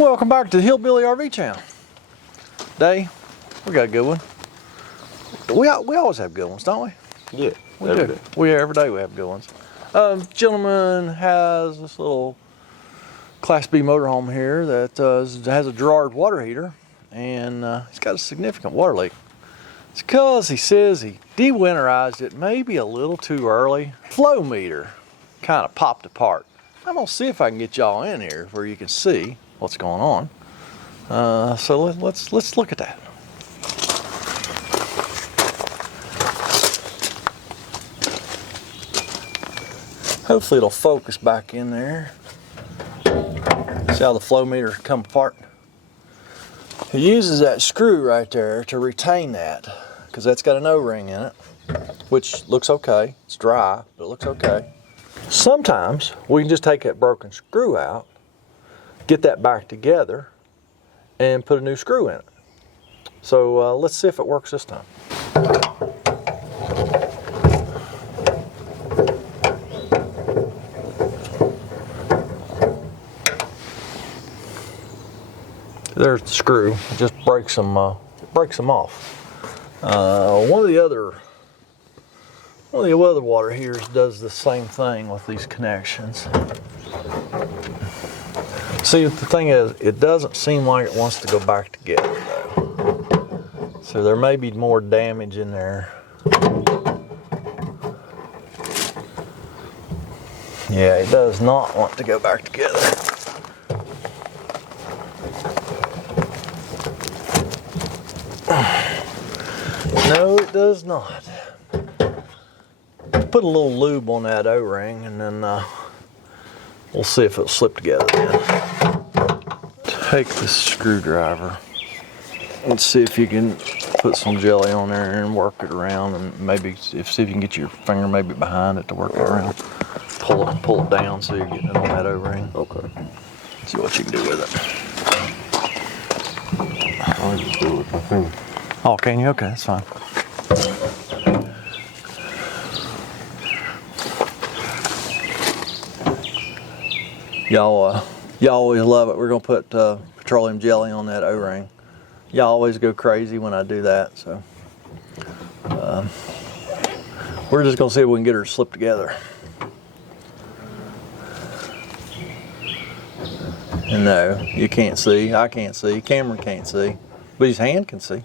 Welcome back to the Hillbilly RV channel. Today, we got a good one. We always have good ones, don't we? Yeah, every day. Every day we have good ones. Gentleman has this little Class B motorhome here that has a Gerard water heater, and he's got a significant water leak. It's because he says he dewinterized it maybe a little too early. Flow meter kind of popped apart. I'm gonna see if I can get y'all in here where you can see what's going on. So let's look at that. Hopefully it'll focus back in there. See how the flow meter come apart? He uses that screw right there to retain that, because that's got an O-ring in it, which looks okay. It's dry, but it looks okay. Sometimes we can just take that broken screw out, get that back together, and put a new screw in it. So let's see if it works this time. There's the screw. It just breaks them off. One of the other water heaters does the same thing with these connections. See, the thing is, it doesn't seem like it wants to go back together though. So there may be more damage in there. Yeah, it does not want to go back together. No, it does not. Put a little lube on that O-ring, and then we'll see if it'll slip together then. Take this screwdriver and see if you can put some jelly on there and work it around, and maybe see if you can get your finger maybe behind it to work it around. Pull it down so you're getting it on that O-ring. Okay. See what you can do with it. I'll just do it with my finger. Oh, can you? Okay, that's fine. Y'all always love it. We're gonna put petroleum jelly on that O-ring. Y'all always go crazy when I do that, so we're just gonna see if we can get her to slip together. And no, you can't see. I can't see. Cameron can't see, but his hand can see.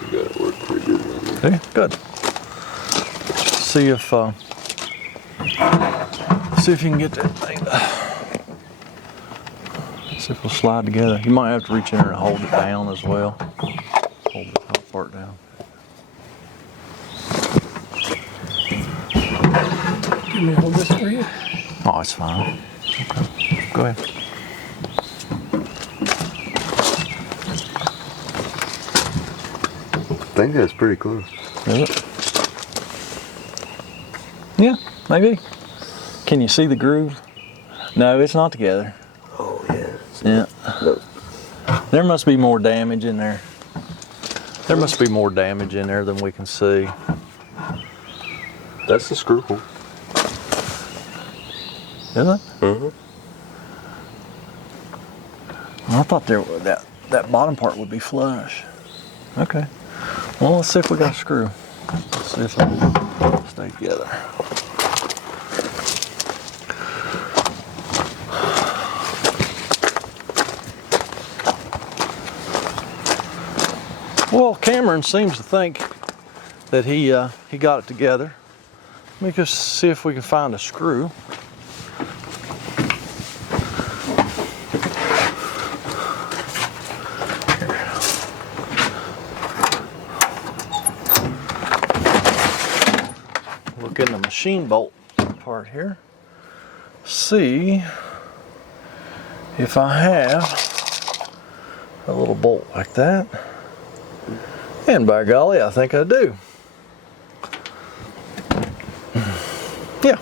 You got it work pretty good. Okay, good. See if you can get that thing. See if it'll slide together. You might have to reach in there and hold it down as well. Hold the top part down. Let me hold this for you. Oh, it's fine. Okay, go ahead. I think that's pretty close. Is it? Yeah, maybe. Can you see the groove? No, it's not together. Oh yeah. Yeah. No. There must be more damage in there. There must be more damage in there than we can see. That's the screw hole. Is it? Mm-hmm. I thought that bottom part would be flush. Okay. Well, let's see if we got a screw. Let's see if it'll stay together. Well, Cameron seems to think that he got it together. Let me just see if we can find a screw. Look in the machine bolt part here. See if I have a little bolt like that. And by golly, I think I do. Yeah,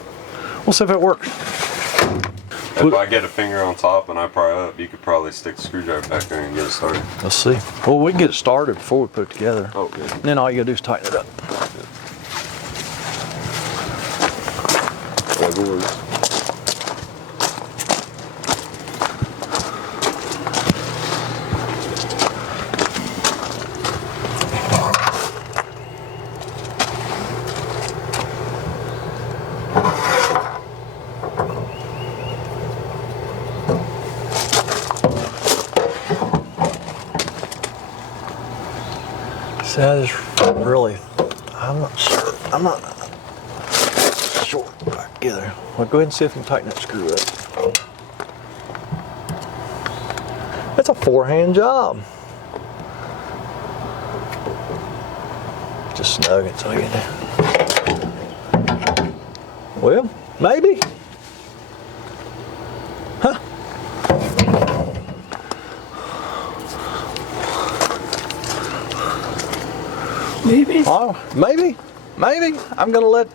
we'll see if it works. If I get a finger on top and I pry up, you could probably stick the screwdriver back there and get it started. Let's see. Well, we can get it started before we put it together. Oh, good. And then all you gotta do is tighten it up. Well, doors. See, I just really, I'm not sure. I'm not sure if I can get there. Well, go ahead and see if you can tighten that screw up. It's a 4-hand job. Just snug it so I get there. Well, maybe. Huh? Maybe. Oh, maybe. I'm gonna let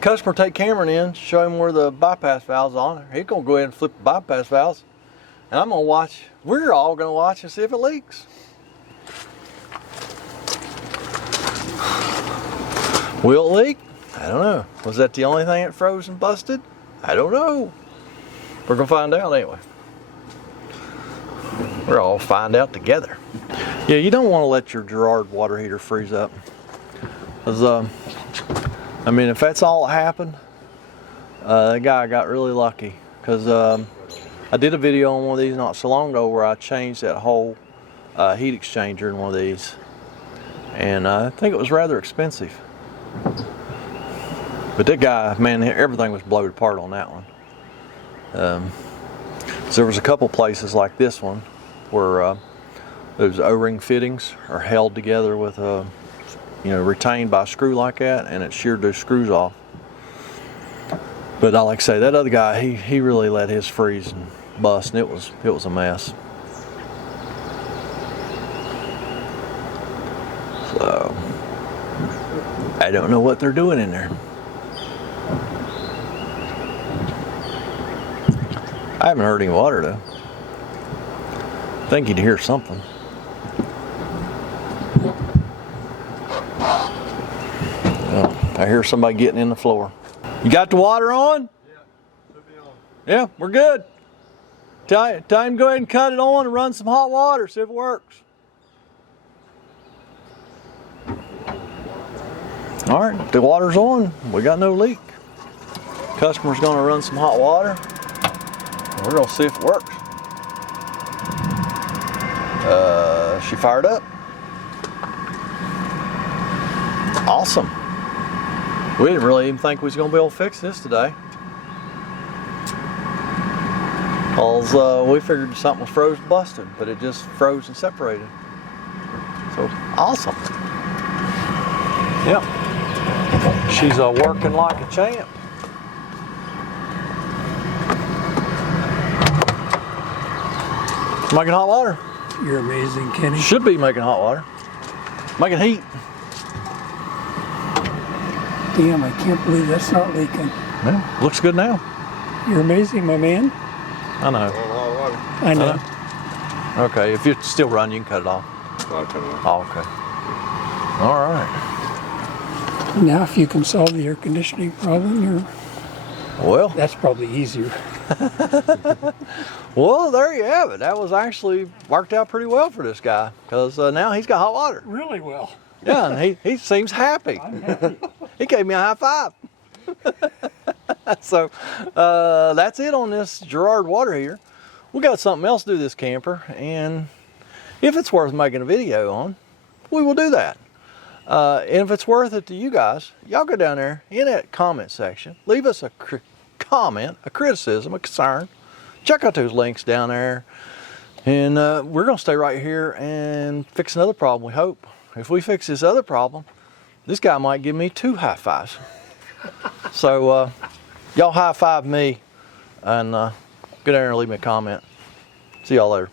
customer take Cameron in, show him where the bypass valve's on. He's gonna go ahead and flip the bypass valves, and I'm gonna watch. We're all gonna watch and see if it leaks. Will it leak? I don't know. Was that the only thing that froze and busted? I don't know. We're gonna find out anyway. We're all find out together. Yeah, you don't want to let your Gerard water heater freeze up. 'Cause, I mean, if that's all that happened, that guy got really lucky. Because I did a video on one of these not so long ago where I changed that whole heat exchanger in one of these. And I think it was rather expensive. But that guy, man, everything was blown apart on that one. So there was a couple places like this one where those O-ring fittings are held together with retained by a screw like that, and it sheared those screws off. But like I say, that other guy, he really let his freeze and bust, and it was a mess. So I don't know what they're doing in there. I haven't heard any water though. I think you'd hear something. Oh, I hear somebody getting in the floor. You got the water on? Yeah, should be on. Yeah, we're good. Tell him to go ahead and cut it on and run some hot water, see if it works. All right, the water's on. We got no leak. Customer's gonna run some hot water. We're gonna see if it works. She fired up. Awesome. We didn't really even think we was gonna be able to fix this today. Cause we figured something was froze and busted, but it just froze and separated. So awesome. Yep. She's working like a champ. Making hot water. You're amazing, Kenny. Should be making hot water. Making heat. Damn, I can't believe that's not leaking. Yeah, looks good now. You're amazing, my man. I know. I know. Okay, if you're still running, you can cut it off. I'll cut it off. Oh, okay. All right. Now, if you can solve the air conditioning problem, Well, that's probably easier. well, there you have it. That was actually worked out pretty well for this guy because now he's got hot water. Really well. Yeah, and he seems happy. I'm happy. He gave me a high five. So that's it on this Gerard water heater. We got something else to do this camper, and if it's worth making a video on, we will do that. And if it's worth it to you guys, y'all go down there in that comment section, leave us a comment, a criticism, a concern. Check out those links down there, and we're gonna stay right here and fix another problem. We hope. If we fix this other problem, this guy might give me 2 high fives. So y'all high five me and go down there and leave me a comment. See y'all later.